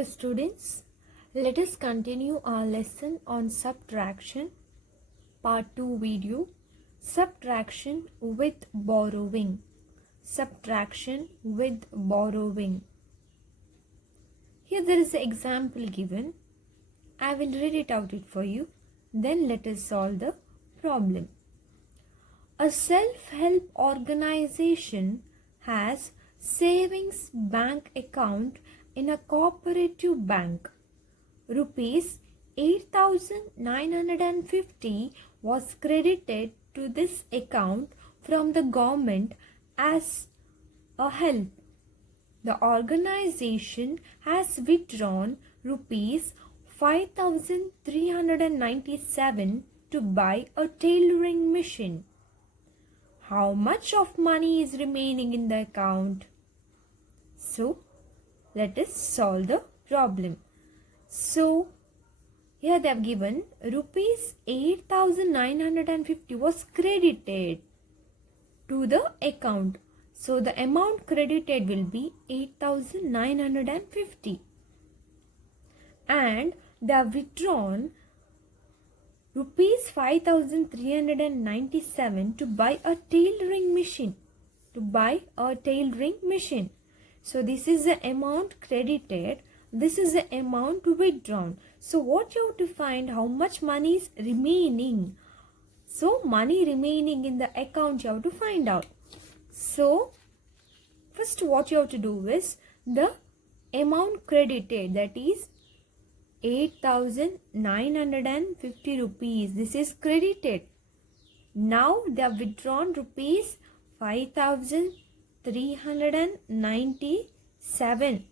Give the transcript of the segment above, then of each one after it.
Dear students, let us continue our lesson on subtraction, part 2 video, subtraction with borrowing. Subtraction with borrowing. Here there is an example given. I will read it out for you. Then let us solve the problem. A self-help organization has savings bank account in a cooperative bank. Rupees 8,950 was credited to this account from the government as a help. The organization has withdrawn rupees 5,397 to buy a tailoring machine. How much of money is remaining in the account? So, let us solve the problem. So, here they have given rupees 8,950 was credited to the account. So, the amount credited will be 8,950. And they have withdrawn rupees 5,397 to buy a tailoring machine. So this is the amount credited. This is the amount withdrawn. So what you have to find, how much money is remaining. So money remaining in the account you have to find out. So first what you have to do is the amount credited, that is 8,950 rupees. This is credited. Now they have withdrawn rupees 5,397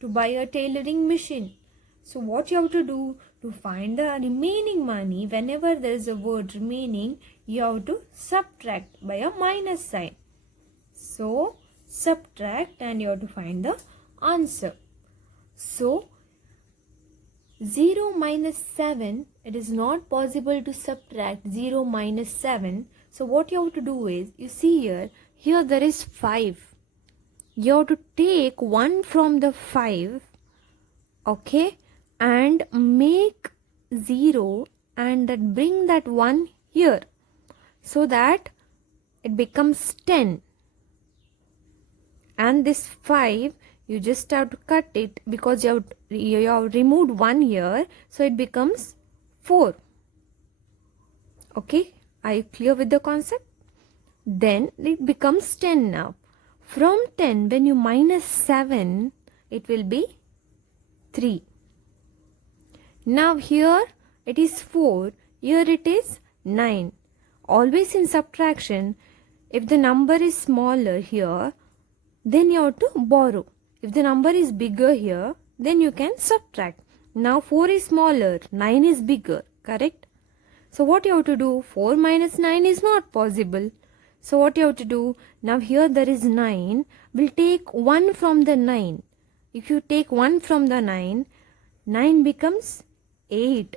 to buy a tailoring machine. So what you have to do to find the remaining money, whenever there is a word remaining, you have to subtract by a minus sign. So subtract and you have to find the answer. So 0 minus 7, it is not possible to subtract 0 minus 7. So what you have to do is, you see here there is 5. You have to take 1 from the 5, okay, and make 0 and that bring that 1 here so that it becomes 10. And this 5, you just have to cut it because you have removed 1 here, so it becomes 4. Okay, are you clear with the concept? Then it becomes 10 now. From 10, when you minus 7, it will be 3. Now here it is 4, here it is 9. Always in subtraction, if the number is smaller here, then you have to borrow. If the number is bigger here, then you can subtract. Now 4 is smaller, 9 is bigger, correct? So what you have to do? 4 minus 9 is not possible. So what you have to do? Now here there is 9. We'll take 1 from the 9. If you take 1 from the 9, 9 becomes 8.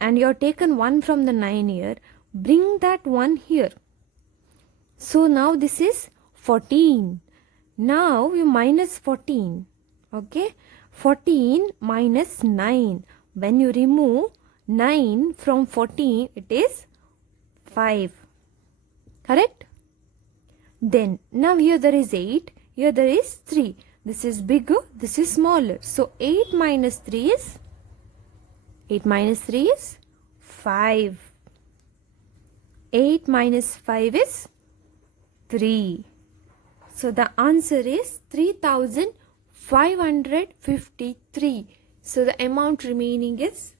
And you have taken 1 from the 9 here. Bring that 1 here. So now this is 14. Now you minus 14, okay, 14 minus 9, when you remove 9 from 14, it is 5, correct? Then, now here there is 8, here there is 3, this is bigger, this is smaller, so 8 minus 3 is 5, 8 minus 5 is 3. So the answer is 3,553. So the amount remaining is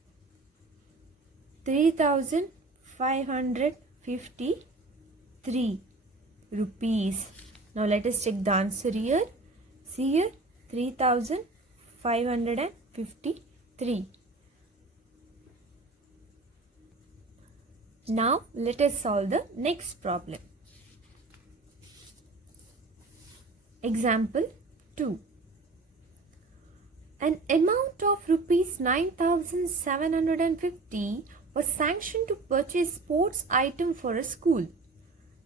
3,553 rupees. Now let us check the answer here. See here, 3,553. Now let us solve the next problem. Example 2. An amount of rupees 9,750 was sanctioned to purchase sports item for a school.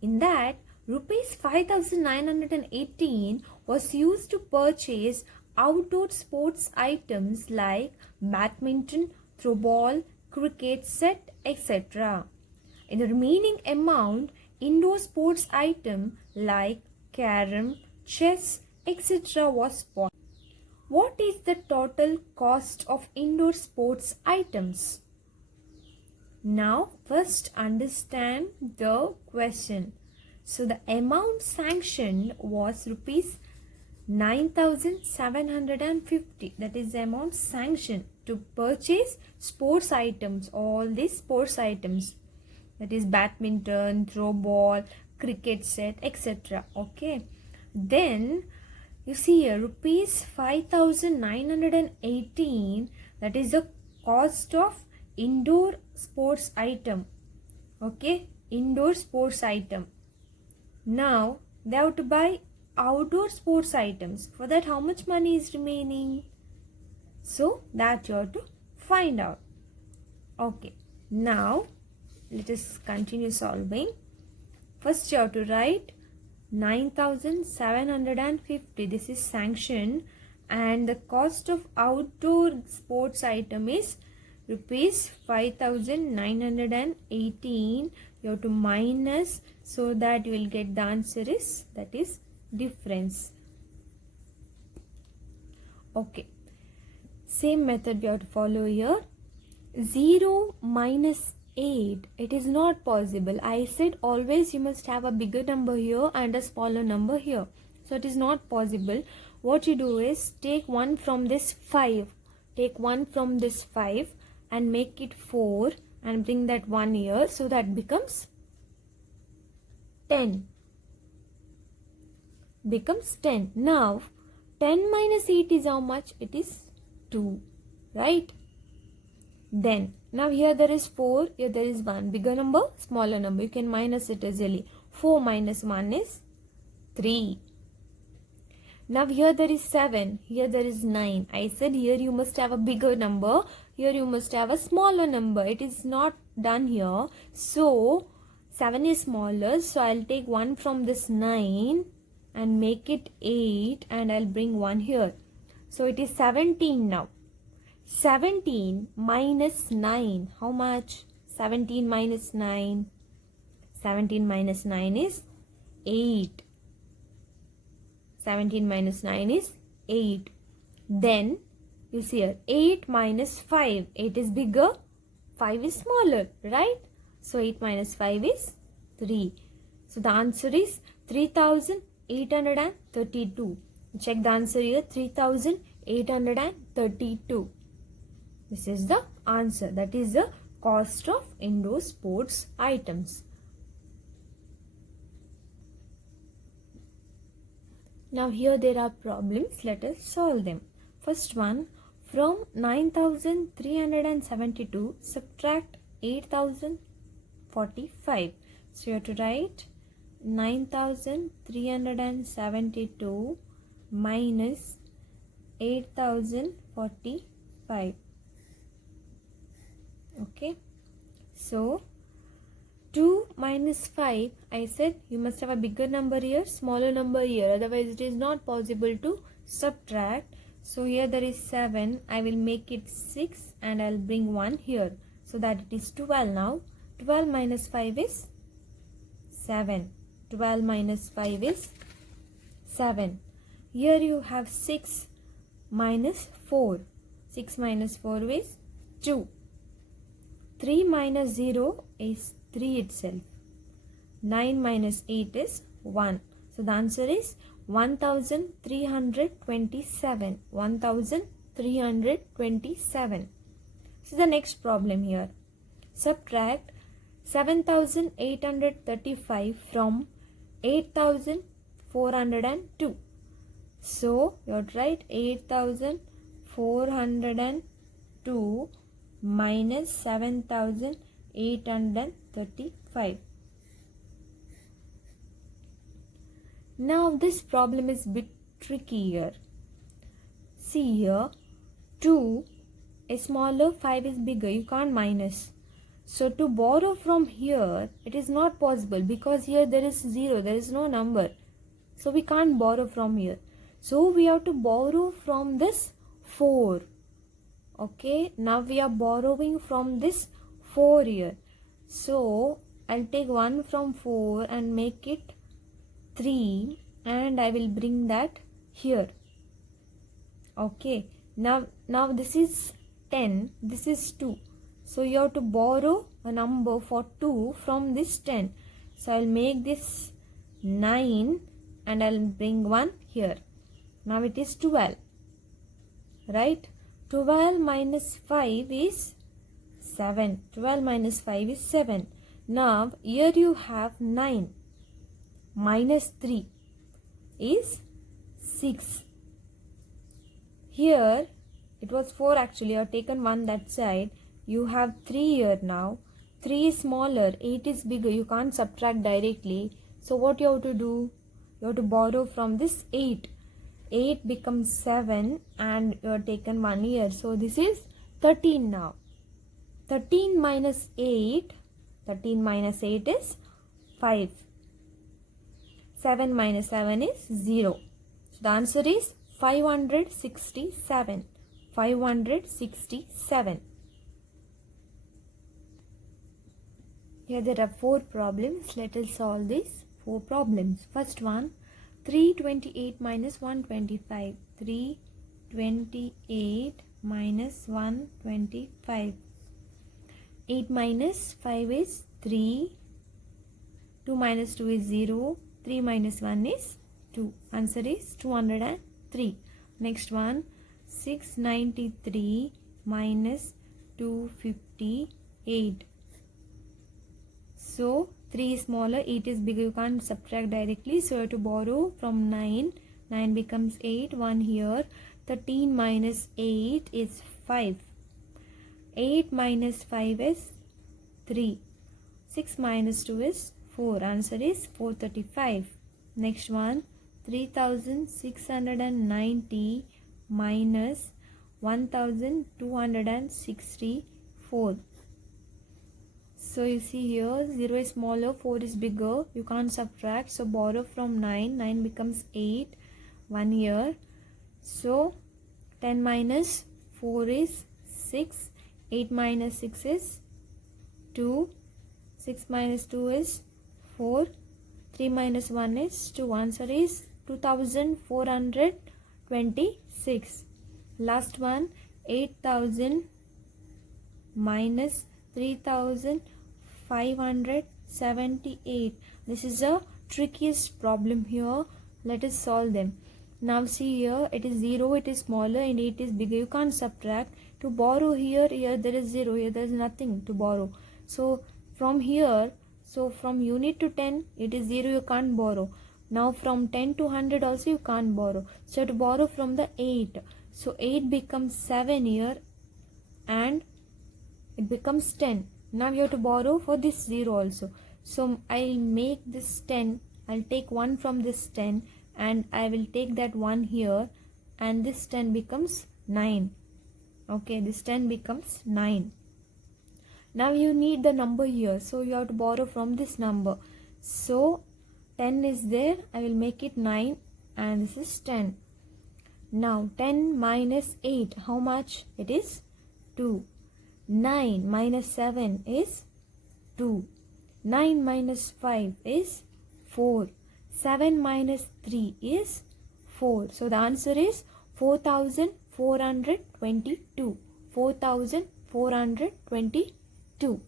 In that, rupees 5,918 was used to purchase outdoor sports items like badminton, throw ball, cricket set, etc. In the remaining amount, indoor sports item like carom, chess, etc. was bought. What is the total cost of indoor sports items? Now first understand the question. So the amount sanctioned was rupees 9,750. That is the amount sanctioned to purchase sports items, all these sports items. That is badminton, throw ball, cricket set, etc. Okay. Then you see here rupees 5,918. That is the cost of indoor sports item. Okay. Indoor sports item. Now they have to buy outdoor sports items. For that, how much money is remaining? So that you have to find out. Okay. Now let us continue solving. First you have to write 9,750. This is sanction, and the cost of outdoor sports item is rupees 5,918. You have to minus, so that you will get the answer is, that is difference. Okay, same method we have to follow here. 0 minus 8, it is not possible. I said always you must have a bigger number here and a smaller number here. So it is not possible. What you do is take 1 from this 5. Take 1 from this 5 and make it 4 and bring that 1 here. So that becomes 10. Becomes 10. Now 10 minus 8 is how much? It is 2. Right? Then now here there is 4, here there is 1. Bigger number, smaller number. You can minus it easily. 4 minus 1 is 3. Now here there is 7, here there is 9. I said here you must have a bigger number, here you must have a smaller number. It is not done here. So 7 is smaller, so I'll take 1 from this 9 and make it 8, and I'll bring 1 here. So it is 17 now. 17 minus 9, how much? 17 minus 9. 17 minus 9 is 8. 17 minus 9 is 8. Then you see here 8 minus 5. 8 is bigger, 5 is smaller, right? So 8 minus 5 is 3. So the answer is 3,832. Check the answer here, 3,832. This is the answer. That is the cost of indoor sports items. Now here there are problems. Let us solve them. First one, from 9,372 subtract 8,045. So you have to write 9,372 minus 8,045. Okay, so 2 minus 5, I said you must have a bigger number here, smaller number here, otherwise it is not possible to subtract. So here there is 7, I will make it 6 and I'll bring 1 here, so that it is 12 now. 12 minus 5 is 7. 12 minus 5 is 7. Here you have 6 minus 4. 6 minus 4 is 2. 3 minus 0 is 3 itself. 9 minus 8 is 1. So the answer is 1,327. 1,327. So the next problem here. Subtract 7,835 from 8,402. So you have to write 8,402 minus 7,835. Now this problem is a bit trickier. See here, 2 is smaller, 5 is bigger. You can't minus. So to borrow from here, it is not possible because here there is 0, there is no number. So we can't borrow from here. So we have to borrow from this 4. Okay, now we are borrowing from this 4 here. So I'll take 1 from 4 and make it 3, and I will bring that here. Okay, now this is 10, this is 2. So you have to borrow a number for 2 from this 10. So I'll make this 9 and I'll bring 1 here. Now it is 12. Right? 12 minus 5 is 7. 12 minus 5 is 7. Now here you have 9 minus 3 is 6. Here it was 4 actually. I have taken 1 that side. You have 3 here now. 3 is smaller, 8 is bigger. You can't subtract directly. So what you have to do? You have to borrow from this 8. 8 becomes 7 and you have taken 1 here. So this is 13 now. 13 minus 8. 13 minus 8 is 5. 7 minus 7 is 0. So the answer is 567. 567. Here there are 4 problems. Let us solve these 4 problems. First one, 328 minus 125. 328 minus 125. 8 minus 5 is 3. 2 minus 2 is 0. 3 minus 1 is 2. Answer is 203. Next one, 693 minus 258. So 3 is smaller, 8 is bigger. You can't subtract directly. So you have to borrow from 9. 9 becomes 8. 1 here. 13 minus 8 is 5. 8 minus 5 is 3. 6 minus 2 is 4. Answer is 435. Next one, 3690 minus 1264. So you see here 0 is smaller, 4 is bigger. You can't subtract. So borrow from 9. 9 becomes 8. 1 here. So 10 minus 4 is 6. 8 minus 6 is 2. 6 minus 2 is 4. 3 minus 1 is 2. Answer is 2426. Last one, 8000 minus 3578. This is the trickiest problem here. Let us solve them. Now see here, it is 0, it is smaller, and 8 is bigger. You can't subtract. To borrow here there is 0, here there is nothing to borrow. So from here, from unit to 10, it is 0, you can't borrow. Now from 10 to 100 also you can't borrow. So you have to borrow from the 8. So 8 becomes 7 here and it becomes 10. Now you have to borrow for this 0 also. So I'll make this 10. I'll take 1 from this 10 and I will take that 1 here, and this 10 becomes 9. Okay, this 10 becomes 9. Now you need the number here. So you have to borrow from this number. So 10 is there. I will make it 9 and this is 10. Now 10 minus 8. How much? It is 2. 9 minus 7 is 2. 9 minus 5 is 4. 7 minus 3 is 4. So the answer is 4422. 4422.